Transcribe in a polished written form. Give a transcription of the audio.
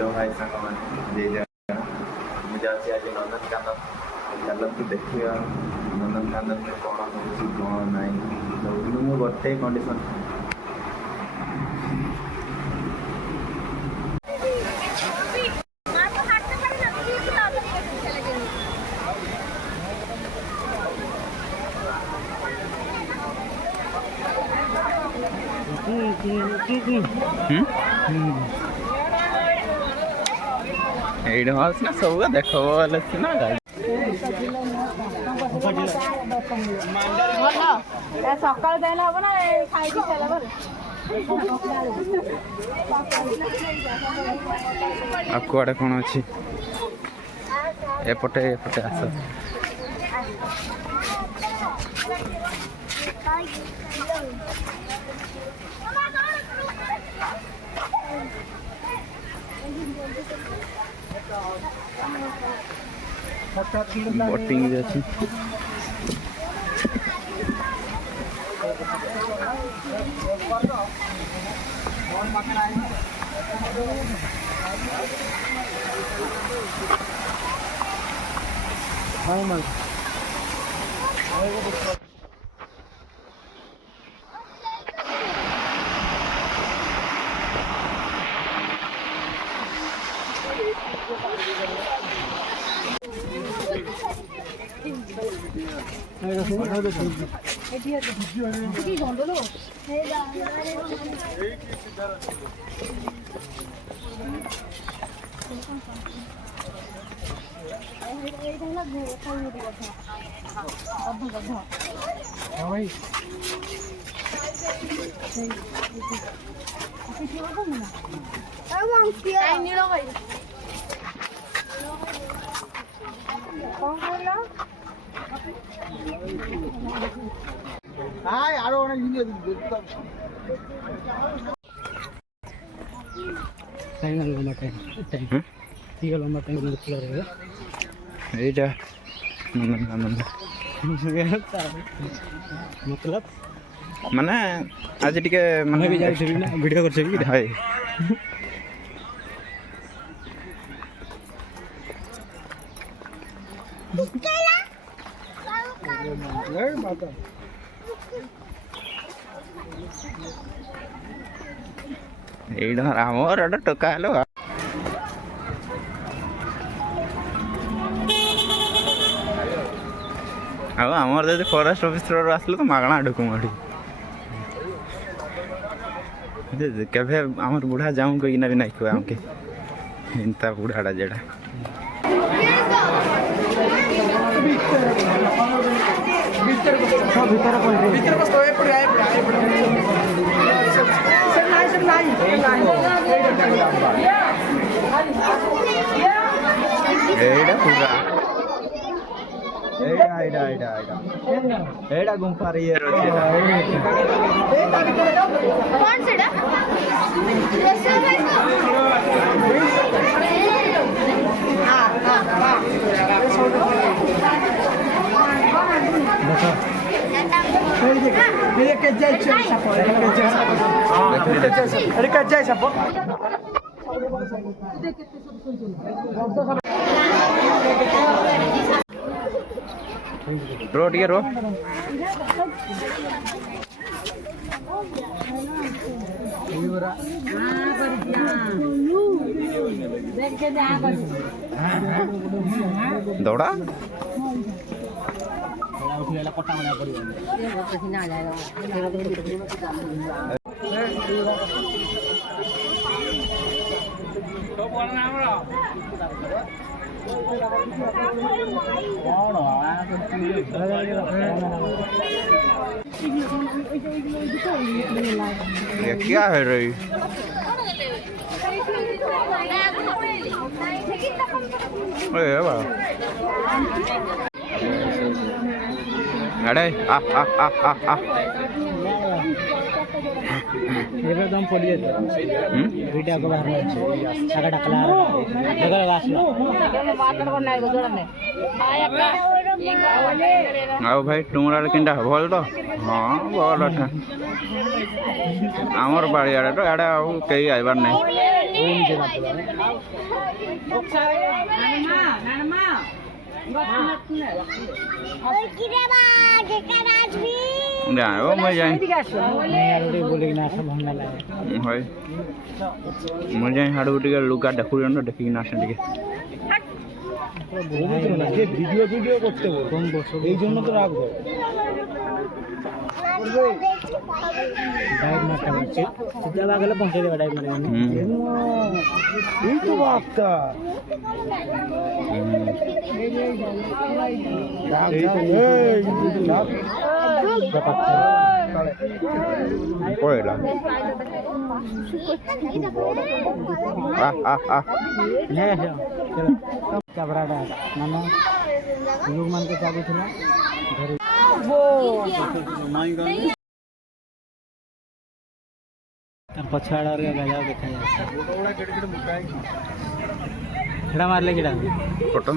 hello भाई सांग मैंने जय जगन्नाथ मुझे आज नंदनकानन चलतु देखा नंदनकानन में कौन हो कौन ना तो मुझे गोटे कंडीशन ଏଇଠି ହଁ ସିନା ସବୁ ଦେଖ ବୋଲେ ସିନା ସକାଳୁ ଦେଲେ ହବ ନା ଖାଇକି ସାରିଲା ପରେ ଆଉ କୁଆଡ଼େ କ'ଣ ଅଛି ଏପଟେ ଏପଟେ ଆସ बोटिंग भी अच्छी এইটা मतलब ମାନେ ଆଜି ଟିକେ ମାନେ भी जाइए ना वीडियो कर चाहिए हाय এইটা আমার একটা টোকা হলো ଆଉ ଆମର ଯଦି ଫରେଷ୍ଟ ଅଫିସର ଆସିଲେ ତ ମାଗଣା ଢୁକୁ ମାଡ଼ି କେବେ ଆମର ବୁଢ଼ା ଯାଉ କହିକିନା ବି ନାଇଁ କୁହ ଆମକେ ଏନ୍ତା ବୁଢ଼ାଟା ଯେଟା ଏଇଟା ପୁରା एड़ा गुंफा रही है कौन सेड़ा रो टिके रो दौड़ा ये क्या है रही अरे आ आ आ आ आ एकदम पड़ी वीडियो को बाहर सगा टकला जगह वासना आओ भाई तुमरा किंटा भल तो हाँ भल अच्छा आमर बाड़ी आड़े तो आड़े आउ कई आइबार नहीं ନିଜେ ବାପା जाओ मैं जाए बोलिक ना आस भंगा लागे হয় मैं जाए हाड़ टिके लुका देखु ना देखी ना टिके যে ভিডিও ভিডিও করতে কম বসো এই জন্য তো রাখবো ডাইভ মারতে হচ্ছে সিধা বাগলে পৌঁছে দেবে ডাইভ মারে এই তো বাপটা কয়লা হ্যাঁ হ্যাঁ চাবড়াটা মানে লোক মানকে চাবি ছিল ধরে তার পছাড়া আর গাজাও দেখা যাচ্ছে সেটা মারলে কিটা ফটো